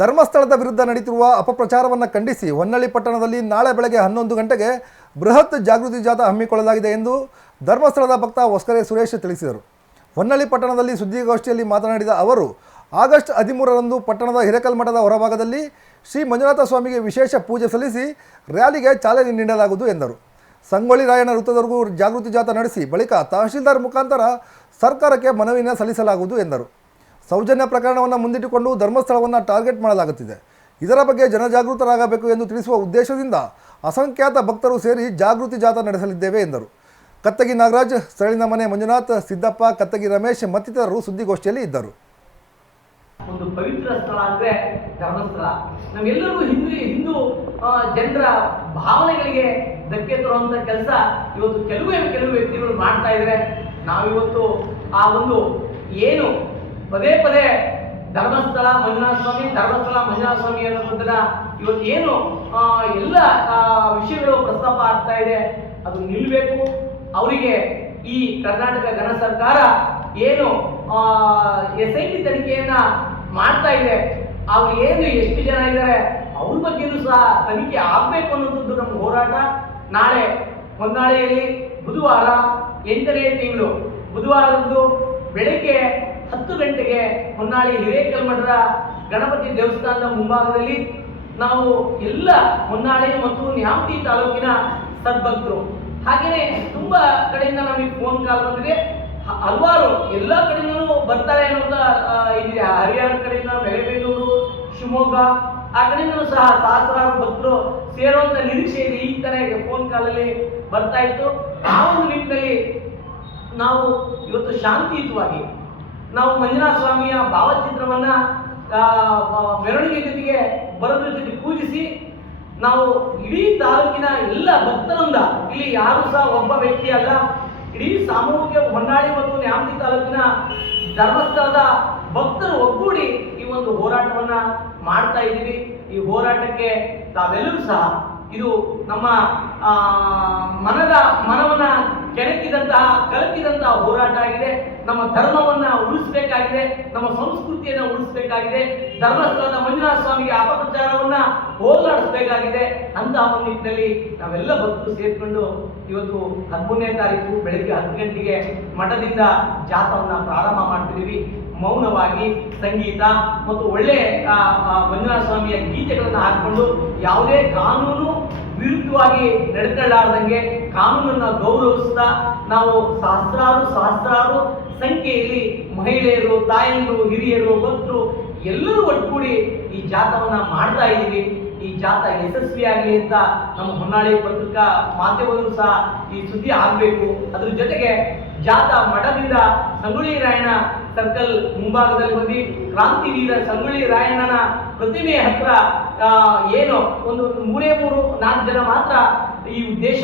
ಧರ್ಮಸ್ಥಳದ ವಿರುದ್ಧ ನಡೀತಿರುವ ಅಪಪ್ರಚಾರವನ್ನು ಖಂಡಿಸಿ ಹೊನ್ನಳ್ಳಿ ಪಟ್ಟಣದಲ್ಲಿ ನಾಳೆ ಬೆಳಗ್ಗೆ ಹನ್ನೊಂದು ಗಂಟೆಗೆ ಬೃಹತ್ ಜಾಗೃತಿ ಜಾಥಾ ಹಮ್ಮಿಕೊಳ್ಳಲಾಗಿದೆ ಎಂದು ಧರ್ಮಸ್ಥಳದ ಭಕ್ತ ಹೊಸ್ಕರೆ ಸುರೇಶ್ ತಿಳಿಸಿದರು. ಹೊನ್ನಳ್ಳಿ ಪಟ್ಟಣದಲ್ಲಿ ಸುದ್ದಿಗೋಷ್ಠಿಯಲ್ಲಿ ಮಾತನಾಡಿದ ಅವರು, ಆಗಸ್ಟ್ ಹದಿಮೂರರಂದು ಪಟ್ಟಣದ ಹಿರೇಕಲ್ ಮಠದ ಹೊರಭಾಗದಲ್ಲಿ ಶ್ರೀ ಮಂಜುನಾಥ ಸ್ವಾಮಿಗೆ ವಿಶೇಷ ಪೂಜೆ ಸಲ್ಲಿಸಿ ರ್ಯಾಲಿಗೆ ಚಾಲನೆ ನೀಡಲಾಗುವುದು ಎಂದರು. ಸಂಗೊಳ್ಳಿ ರಾಯಣ್ಣ ವೃತ್ತದವರೆಗೂ ಜಾಗೃತಿ ಜಾಥಾ ನಡೆಸಿ ಬಳಿಕ ತಹಶೀಲ್ದಾರ್ ಮುಖಾಂತರ ಸರ್ಕಾರಕ್ಕೆ ಮನವಿಯನ್ನು ಸಲ್ಲಿಸಲಾಗುವುದು ಎಂದರು. ಸೌಜನ್ಯ ಪ್ರಕರಣವನ್ನು ಮುಂದಿಟ್ಟುಕೊಂಡು ಧರ್ಮಸ್ಥಳವನ್ನು ಟಾರ್ಗೆಟ್ ಮಾಡಲಾಗುತ್ತಿದೆ. ಇದರ ಬಗ್ಗೆ ಜನಜಾಗೃತರಾಗಬೇಕು ಎಂದು ತಿಳಿಸುವ ಉದ್ದೇಶದಿಂದ ಅಸಂಖ್ಯಾತ ಭಕ್ತರು ಸೇರಿ ಜಾಗೃತಿ ಜಾಥಾ ನಡೆಸಲಿದ್ದೇವೆ ಎಂದರು. ಕತ್ತಗಿ ನಾಗರಾಜ್ ಸರಳಿನ ಮನೆ ಮಂಜುನಾಥ್, ಸಿದ್ದಪ್ಪ, ಕತ್ತಗಿ ರಮೇಶ್ ಮತ್ತಿತರರು ಸುದ್ದಿಗೋಷ್ಠಿಯಲ್ಲಿ ಇದ್ದರು. ಒಂದು ಪವಿತ್ರ ಸ್ಥಳ ಅಂದ್ರೆ ಧರ್ಮಸ್ಥಳ. ನಾವೆಲ್ಲರಿಗೂ ಹಿಂದೂ ಹಿಂದೂ ಜನರ ಭಾವನೆಗಳಿಗೆ ಧಕ್ಕೆ ತರುವಂತ ಕೆಲಸ ಇವತ್ತು ಕೆಲವೇ, ಕೆಲವು ವ್ಯಕ್ತಿಗಳು ಮಾಡ್ತಾ ಇದ್ರೆ. ನಾವಿವತ್ತು ಆ ಒಂದು ಏನು ಪದೇ ಪದೇ ಧರ್ಮಸ್ಥಳ ಮಂಜುನಾಥ ಸ್ವಾಮಿ ಧರ್ಮಸ್ಥಳ ಮಂಜುನಾಥ ಸ್ವಾಮಿ ಅನ್ನೋದನ್ನ ಇವತ್ತು ಏನು ಎಲ್ಲ ವಿಷಯಗಳು ಪ್ರಸ್ತಾಪ ಆಗ್ತಾ ಇದೆ. ಅದು ನಿಲ್ಲಬೇಕು ಅವರಿಗೆ ಈ ಕರ್ನಾಟಕ ಘನ ಸರ್ಕಾರ ಏನು ಎಸ್ ಐ ಟಿ ತನಿಖೆಯನ್ನ ಮಾಡ್ತಾ ಇದೆ. ಅವ್ರು ಏನು, ಎಷ್ಟು ಜನ ಇದ್ದಾರೆ, ಅವ್ರ ಬಗ್ಗೆನೂ ಸಹ ತನಿಖೆ ಆಗ್ಬೇಕು ಅನ್ನೋದು ನಮ್ಮ ಹೋರಾಟ. ನಾಳೆ ಹೊನ್ನಾಳಿಯಲ್ಲಿ ಬುಧವಾರ ಎಂಟನೇ ತಿಂಗಳು, ಬುಧವಾರದಂದು ಬೆಳಗ್ಗೆ ಹತ್ತು ಗಂಟೆಗೆ ಹೊನ್ನಾಳಿ ಹಿರೇಕಲ್ಮಠದ ಗಣಪತಿ ದೇವಸ್ಥಾನದ ಮುಂಭಾಗದಲ್ಲಿ ನಾವು ಎಲ್ಲ ಹೊನ್ನಾಳಿ ಮತ್ತು ನ್ಯಾಮತಿ ತಾಲೂಕಿನ ಸದ್ಭಕ್ತರು. ಹಾಗೆಯೇ ತುಂಬಾ ಕಡೆಯಿಂದ ನಮಗೆ ಫೋನ್ ಕಾಲ್ ಬಂದಿದೆ. ಹಲವಾರು ಎಲ್ಲ ಕಡೆಯಿಂದಲೂ ಬರ್ತಾರೆ ಅನ್ನೋಂತ ಆ, ಇದೆ ಹರಿಯಾಣ ಕಡೆಯಿಂದ ಬೆಳೆಬೇಲೂರು ಶಿವಮೊಗ್ಗ ಆ ಕಡೆಯಿಂದಲೂ ಸಹ ಸಹಸ್ರಾರು ಭಕ್ತರು ಸೇರುವಂತ ನಿರೀಕ್ಷೆ ಇದೆ. ಈ ತರ ಫೋನ್ ಕಾಲಲ್ಲಿ ಬರ್ತಾ ಇತ್ತು. ಆ ಒಂದು ನಿಟ್ಟಿನಲ್ಲಿ ನಾವು ಇವತ್ತು ಶಾಂತಿಯುತವಾಗಿ ನಾವು ಮಂಜುನಾಥ ಸ್ವಾಮಿಯ ಭಾವಚಿತ್ರವನ್ನ ಮೆರವಣಿಗೆ ಜೊತೆಗೆ ಬರೋದ್ರ ಜೊತೆ ಪೂಜಿಸಿ, ನಾವು ಇಡೀ ತಾಲೂಕಿನ ಎಲ್ಲ ಭಕ್ತರಿಂದ ಇಲ್ಲಿ ಯಾರು ಸಹ ಒಬ್ಬ ವ್ಯಕ್ತಿ ಅಲ್ಲ, ಇಡೀ ಸಾಮೂಹಿಕ ಹೊನ್ನಾಳಿ ಮತ್ತು ನ್ಯಾಮತಿ ತಾಲೂಕಿನ ಧರ್ಮಸ್ಥಳದ ಭಕ್ತರು ಒಗ್ಗೂಡಿ ಈ ಒಂದು ಹೋರಾಟವನ್ನ ಮಾಡ್ತಾ ಇದ್ದೀವಿ. ಈ ಹೋರಾಟಕ್ಕೆ ತಾವೆಲ್ಲರೂ ಸಹ ಇದು ನಮ್ಮ ಮನದ, ಮನವನ್ನ ಕೆಣಕಿದಂತಹ ಕಲಕಿದಂತಹ ನಮ್ಮ ಧರ್ಮವನ್ನ ಉಳಿಸಬೇಕಾಗಿದೆ, ನಮ್ಮ ಸಂಸ್ಕೃತಿಯನ್ನ ಉಳಿಸಬೇಕಾಗಿದೆ, ಧರ್ಮಸ್ಥಳದ ಮಂಜುನಾಥ ಸ್ವಾಮಿಗೆ ಅಪಪ್ರಚಾರವನ್ನ ಹೋಗಲಾಡಿಸಬೇಕಾಗಿದೆ ಅಂತ ಒಂದು ನಿಟ್ಟಿನಲ್ಲಿ ನಾವೆಲ್ಲ ಭಕ್ತರು ಸೇರ್ಕೊಂಡು ಇವತ್ತು ಹದಿಮೂರನೇ ತಾರೀಕು ಬೆಳಗ್ಗೆ ಹತ್ತು ಗಂಟೆಗೆ ಮಠದಿಂದ ಜಾಥವನ್ನ ಪ್ರಾರಂಭ ಮಾಡ್ತಿದ್ದೀವಿ. ಮೌನವಾಗಿ ಸಂಗೀತ ಮತ್ತು ಒಳ್ಳೆ ಮಂಜುನಾಥ ಸ್ವಾಮಿಯ ಗೀತೆಗಳನ್ನು ಹಾಕೊಂಡು ಯಾವುದೇ ಕಾನೂನು ವಿರುದ್ಧವಾಗಿ ನಡ್ಕೊಳ್ಳಾರ್ದಂಗೆ ಕಾನೂನನ್ನ ಗೌರವಿಸ್ತಾ ನಾವು ಸಹಸ್ರಾರು ಸಹಸ್ರಾರು ಸಂಖ್ಯೆಯಲ್ಲಿ ಮಹಿಳೆಯರು ತಾಯಿಯರು ಹಿರಿಯರು ಭಕ್ತರು ಎಲ್ಲರೂ ಒಟ್ಟುಗೂಡಿ ಈ ಜಾತವನ್ನ ಮಾಡ್ತಾ ಇದ್ದೀವಿ. ಈ ಜಾಥಾ ಯಶಸ್ವಿಯಾಗಲಿ ಅಂತ ನಮ್ಮ ಹೊನ್ನಾಳಿ ಪತ್ರಿಕಾ ಮಾಧ್ಯಮದಲ್ಲೂ ಸಹ ಈ ಸುದ್ದಿ ಆಗಬೇಕು. ಅದ್ರ ಜೊತೆಗೆ ಜಾಥಾ ಮಠದಿಂದ ಸಂಗೊಳ್ಳಿ ರಾಯಣ್ಣ ಸರ್ಕಲ್ ಮುಂಭಾಗದಲ್ಲಿ ಬಂದು ಕ್ರಾಂತಿವೀರ ಸಂಗೊಳ್ಳಿ ರಾಯಣ್ಣನ ಪ್ರತಿಮೆ ಹತ್ರ ಏನು, ಒಂದು ಮೂರೇ ಮೂರು ನಾಲ್ಕು ಜನ ಮಾತ್ರ ಈ ಉದ್ದೇಶ